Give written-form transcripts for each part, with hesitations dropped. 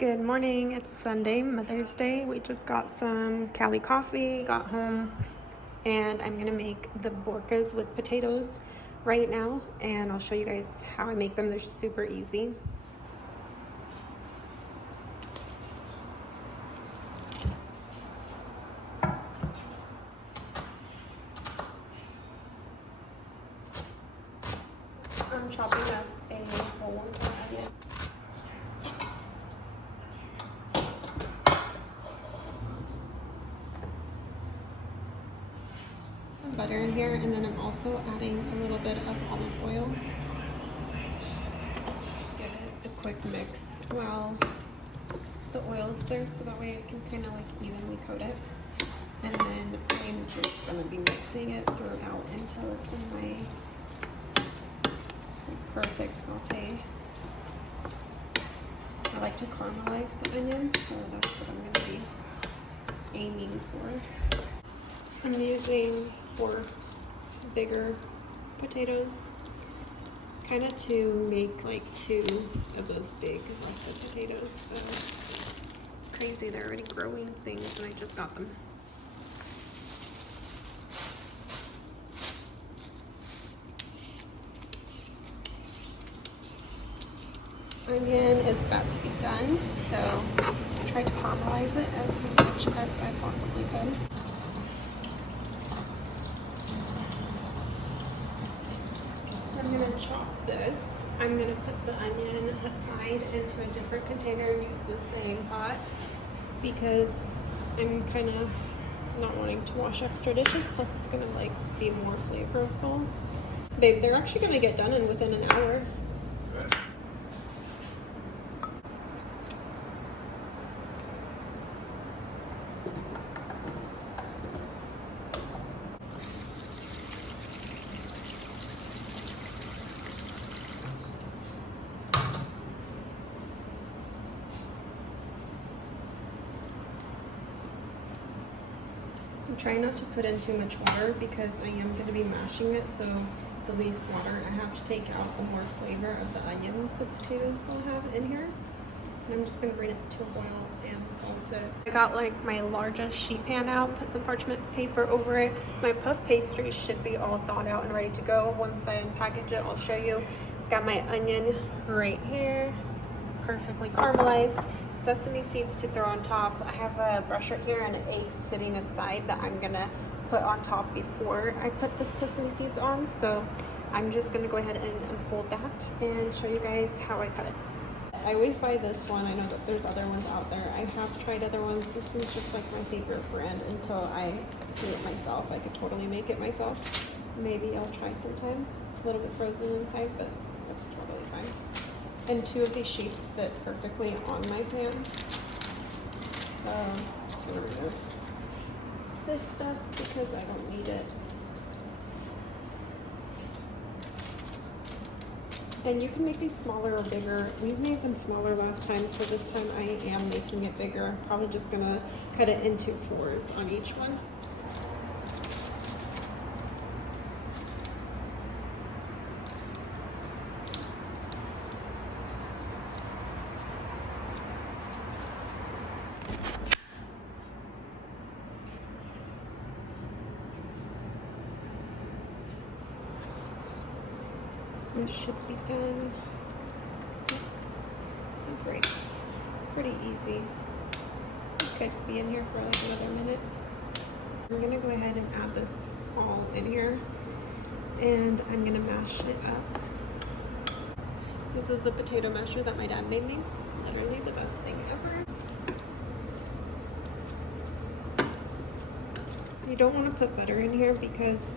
Good morning. It's Sunday, Mother's Day. We just got some Cali coffee, got home, and I'm gonna make the bourekas with potatoes right now, and I'll show you guys how I make them. They're super easy. I'm chopping up a whole onion. Some butter in here, and then I'm also adding a little bit of olive oil. Give it a quick mix while the oil's there, so that way it can kind of like evenly coat it. And then I'm just gonna be mixing it throughout until it's a nice, perfect saute. I like to caramelize the onion, so that's what I'm gonna be aiming for. I'm using 4 bigger potatoes, kind of to make like 2 of those big russet potatoes. So it's crazy, they're already growing things and I just got them. Onion is about to be done, so I tried to caramelize it as much as I possibly could. I'm going to chop this. I'm going to put the onion aside into a different container and use the same pot because I'm kind of not wanting to wash extra dishes, plus it's going to like be more flavorful. Babe, they're actually going to get done in within an hour. I'm trying not to put in too much water because I am going to be mashing it, so the least water I have to take out, the more flavor of the onions the potatoes will have in here. And I'm just going to bring it to a boil and salt it. I got like my largest sheet pan out, put some parchment paper over it. My puff pastry should be all thawed out and ready to go. Once I unpackage it, I'll show you. Got my onion right here, perfectly caramelized. Sesame seeds to throw on top. I have a brush right here and an egg sitting aside that I'm gonna put on top before I put the sesame seeds on. So I'm just gonna go ahead and unfold that and show you guys how I cut it. I always buy this one. I know that there's other ones out there. I have tried other ones. This one's just like my favorite brand until I do it myself. I could totally make it myself. Maybe I'll try sometime. It's a little bit frozen inside, but that's totally fine. And 2 of these sheets fit perfectly on my pan. So I'm just gonna remove this stuff because I don't need it. And you can make these smaller or bigger. We made them smaller last time, so this time I am making it bigger. I'm probably just gonna cut it into 4s on each one. This should be done. Oh, great. Pretty easy. It could be in here for like another minute. I'm gonna go ahead and add this all in here, and I'm gonna mash it up. This is the potato masher that my dad made me. Literally the best thing ever. You don't want to put butter in here because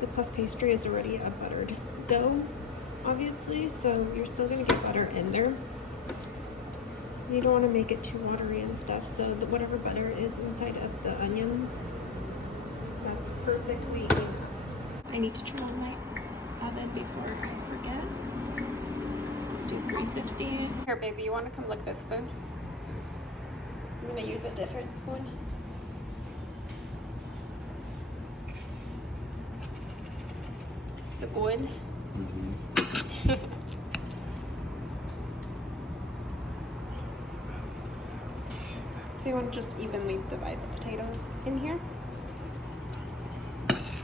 the puff pastry is already a buttered dough, obviously, so you're still going to get butter in there. You don't want to make it too watery and stuff, so that whatever butter is inside of the onions, that's perfectly enough. I need to turn on my oven before I forget. Do 350. Here, baby, you want to come lick this spoon? I'm going to use a different spoon. Is it good? So you want to just evenly divide the potatoes in here. It's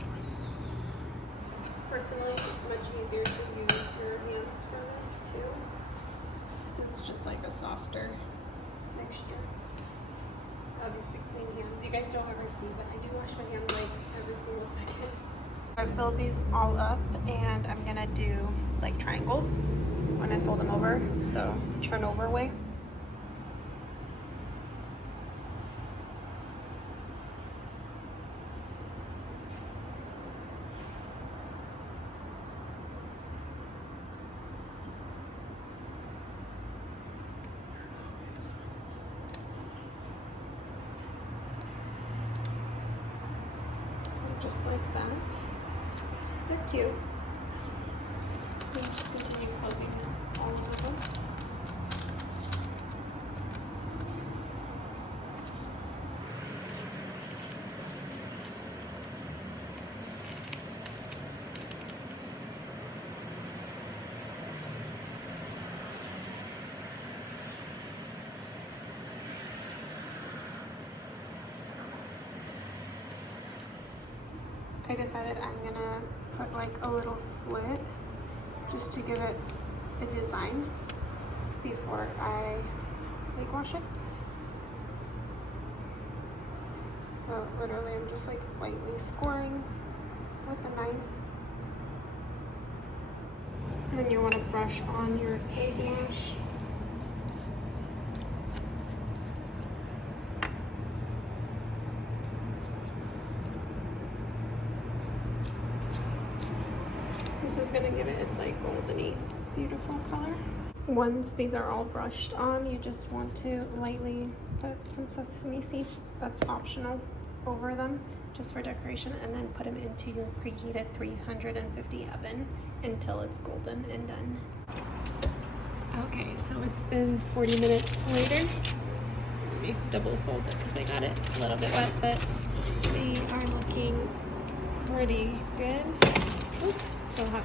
personally much easier to use your hands for this too, since it's just like a softer mixture. Obviously clean hands. You guys don't ever see, but I do wash my hands like every single second. I filled these all up and I'm gonna do like triangles when I fold them over, so turn over way. Just like that. They're cute. And just continue closing all of them. I decided I'm gonna put like a little slit just to give it a design before I like wash it. So literally I'm just like lightly scoring with a knife. And then you want to brush on your egg wash. This is gonna give it its like goldeny, beautiful color. Once these are all brushed on, you just want to lightly put some sesame seeds, that's optional, over them just for decoration, and then put them into your preheated 350 oven until it's golden and done. Okay, so it's been 40 minutes later. Let me double fold it because I got it a little bit wet, but they are looking pretty good. Oops. So hot.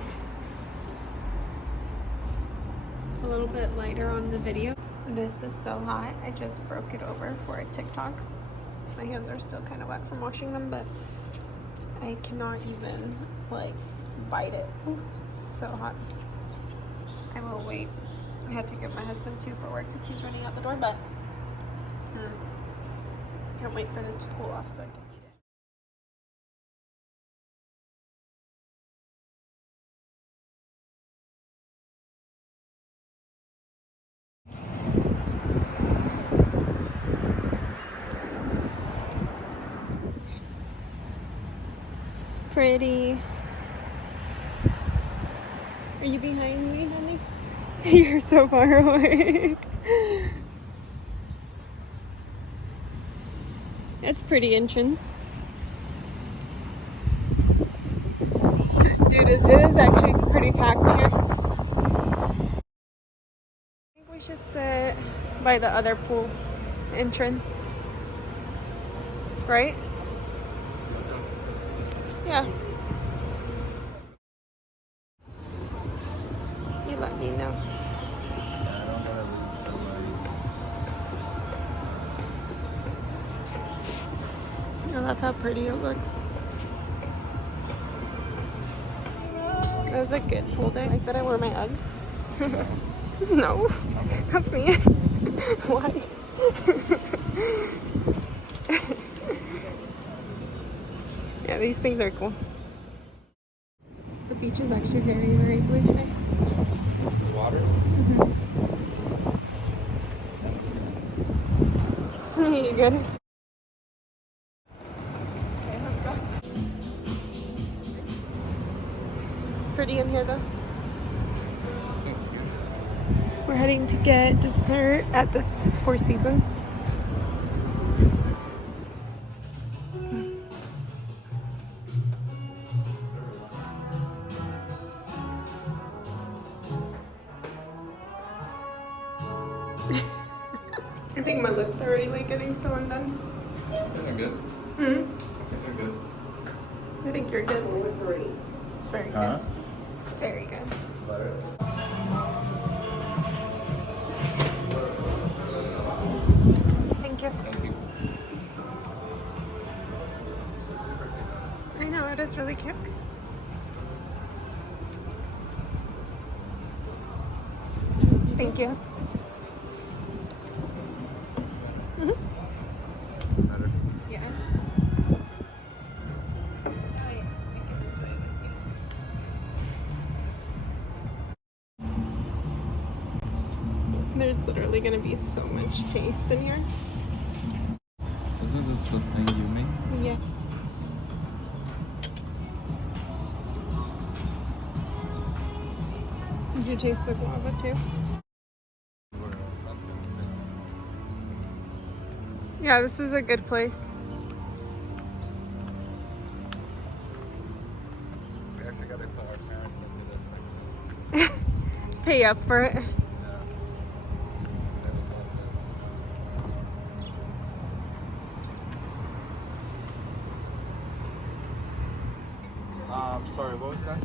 A little bit lighter on the video. This is so hot. I just broke it over for a TikTok. My hands are still kind of wet from washing them, but I cannot even like bite it. Ooh, it's so hot. I will wait. I had to give my husband two for work because he's running out the door, but can't wait for this to cool off so I can eat it. Pretty. Are you behind me, honey? You're so far away. That's pretty entrance. Dude, it is actually pretty packed here. I think we should sit by the other pool entrance. Right? Yeah. You let me know. I love how pretty it looks. It was a good pool day. Like that I wore my Uggs. No, that's me. Why? Yeah, these things are cool. The beach is actually very, very blue today. The water? Mm-hmm. You good? Okay, let's go. It's pretty in here though. We're heading to get dessert at this Four Seasons. I think my lips are already like getting so undone. I think they're good. Hmm? I think they're good. I think you're good. Very good. Very good. Butter. Thank you. Thank you. is really cute. Thank you. Better. Yeah. There's literally gonna be so much taste in here. Isn't this the thing you make? Yeah. Did you taste the guava too? Yeah, this is a good place. We actually gotta tell our parents to do this next time. Pay up for it. Yeah. Sorry, what was that?